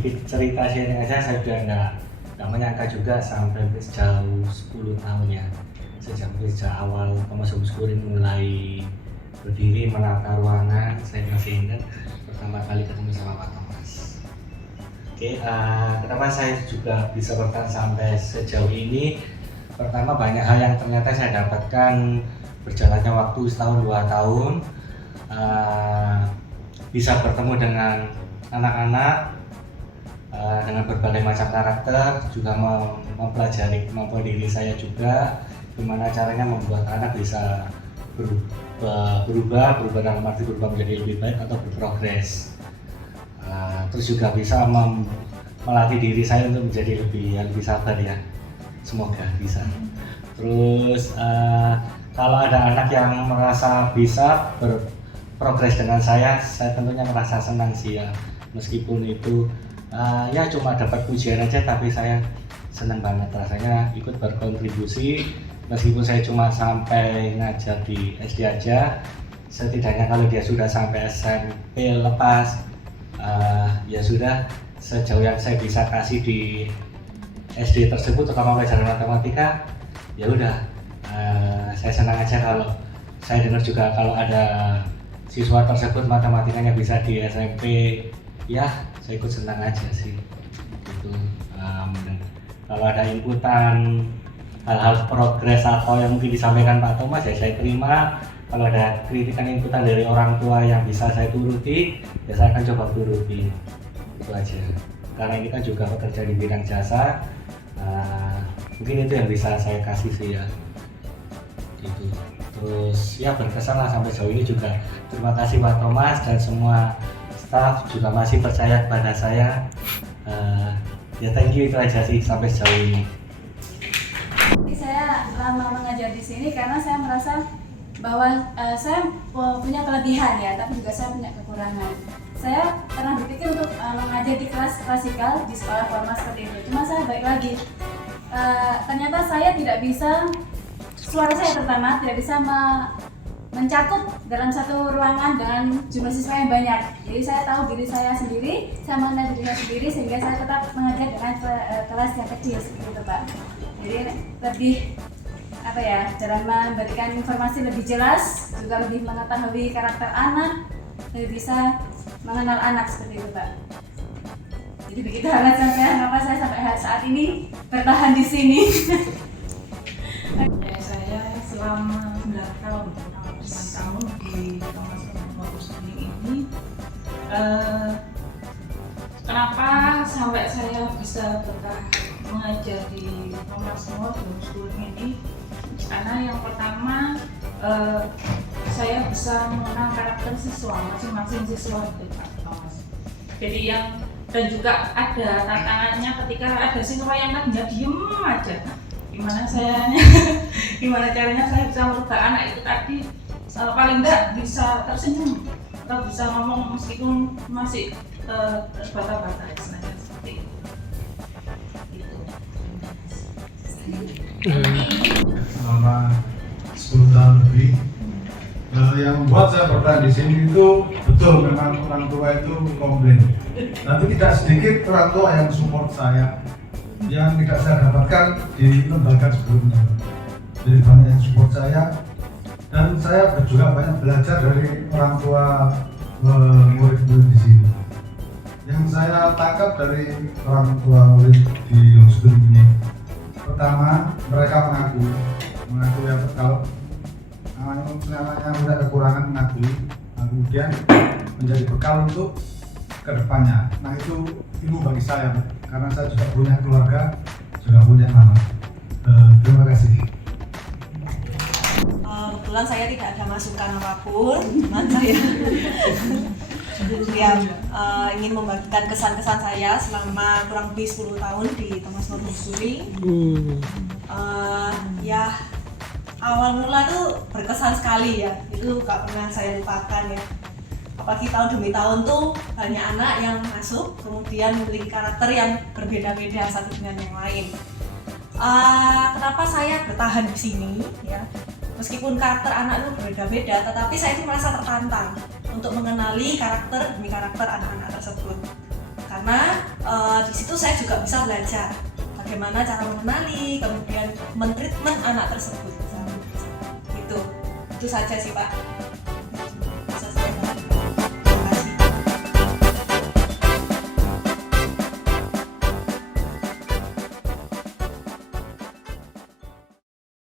sedikit cerita sharing aja, saya udah nggak menyangka juga sampai sejauh 10 tahun ya. Sejak awal Thomas Homeschooling mulai berdiri menata ruangan, saya masih ingat pertama kali ketemu sama Pak Thomas. Oke, kenapa saya juga bisa bertahan sampai sejauh ini? Pertama, banyak hal yang ternyata saya dapatkan berjalannya waktu setahun 2 tahun, bisa bertemu dengan anak-anak dengan berbagai macam karakter, juga mempelajari kemampuan diri saya juga, gimana caranya membuat anak bisa berubah dalam arti berubah menjadi lebih baik atau berprogres. Terus juga bisa melatih diri saya untuk menjadi lebih sabar ya, semoga bisa. Terus kalau ada anak yang merasa bisa berprogres dengan saya tentunya merasa senang sih ya, meskipun itu ya cuma dapat pujian aja, tapi saya senang banget rasanya ikut berkontribusi. Meskipun saya cuma sampai ngajar di SD aja, setidaknya kalau dia sudah sampai SMP lepas, ya sudah, sejauh yang saya bisa kasih di SD tersebut, terutama pelajaran matematika, ya udah, saya senang aja kalau saya dengar juga kalau ada siswa tersebut matematikanya bisa di SMP, ya saya ikut senang aja sih. Gitu. Kalau ada inputan hal-hal progres atau yang mungkin disampaikan Pak Thomas ya saya terima. Kalau ada kritikan inputan dari orang tua yang bisa saya turuti, ya saya akan coba turuti. Itu aja. Karena ini kan juga bekerja di bidang jasa, mungkin itu yang bisa saya kasih sih ya. Gitu. Terus ya berkesan lah sampai sejauh ini juga. Terima kasih Pak Thomas dan semua staff juga masih percaya kepada saya. Ya thank you, itu aja sih sampai sejauh ini. Saya lama mengajar di sini karena saya merasa bahwa saya punya kelebihan ya, tapi juga saya punya kekurangan. Saya pernah berpikir untuk mengajar di kelas klasikal di sekolah formal seperti itu. Cuma saya balik lagi, ternyata saya tidak bisa, suara saya terutama tidak bisa mencakup dalam satu ruangan dengan jumlah siswa yang banyak. Jadi saya tahu diri saya sendiri, saya mengenal diri saya sendiri, sehingga saya tetap mengajar dengan kelas yang kecil seperti itu Pak. Jadi lebih dalam memberikan informasi lebih jelas, juga lebih mengetahui karakter anak, lebih bisa mengenal anak seperti itu Pak. Jadi begitu alasan saya kenapa saya sampai saat ini bertahan di sini. Saya selama 9 tahun di Thomas Homeschooling ini, kenapa sampai saya bisa bertahan mengajar di Thomas Homeschooling ini? Karena yang pertama, saya bisa mengenal karakter siswa, masing-masing siswa di Pak Thomas. Jadi dan juga ada tantangannya ketika ada siswa yang tadinya diem aja. Gimana caranya saya bisa merubah anak itu tadi paling enggak bisa tersenyum atau bisa ngomong meskipun masih terbata-bata istilahnya seperti itu. Selama 10 tahun lebih, yang membuat saya bertahan di sini itu betul memang orang tua itu komplain. Tapi tidak sedikit orang tua yang support saya yang tidak saya dapatkan di lembaga sebelumnya. Jadi banyak yang support saya, dan saya juga banyak belajar dari orang tua murid-murid di sini. Yang saya tangkap dari orang tua murid di homeschooling ini, pertama, mereka mengakui ya kalau anaknya punya kekurangan, mengakui, kemudian menjadi bekal untuk kedepannya. Nah itu ilmu bagi saya, karena saya juga punya keluarga, juga punya anak. Terima kasih. Kebetulan saya tidak ada masukan apapun, cuman saya ingin membagikan kesan-kesan saya selama kurang lebih 10 tahun di Thomas Homeschooling. Ya awal mula tuh berkesan sekali ya, itu gak pernah saya lupakan ya. Apalagi tahun demi tahun tuh banyak anak yang masuk, kemudian memiliki karakter yang berbeda-beda satu dengan yang lain. Kenapa saya bertahan di sini ya? Meskipun karakter anak itu berbeda-beda, tetapi saya itu merasa tertantang untuk mengenali karakter demi karakter anak-anak tersebut. karena di situ saya juga bisa belajar bagaimana cara mengenali, kemudian mentreatment anak tersebut. Itu saja sih Pak.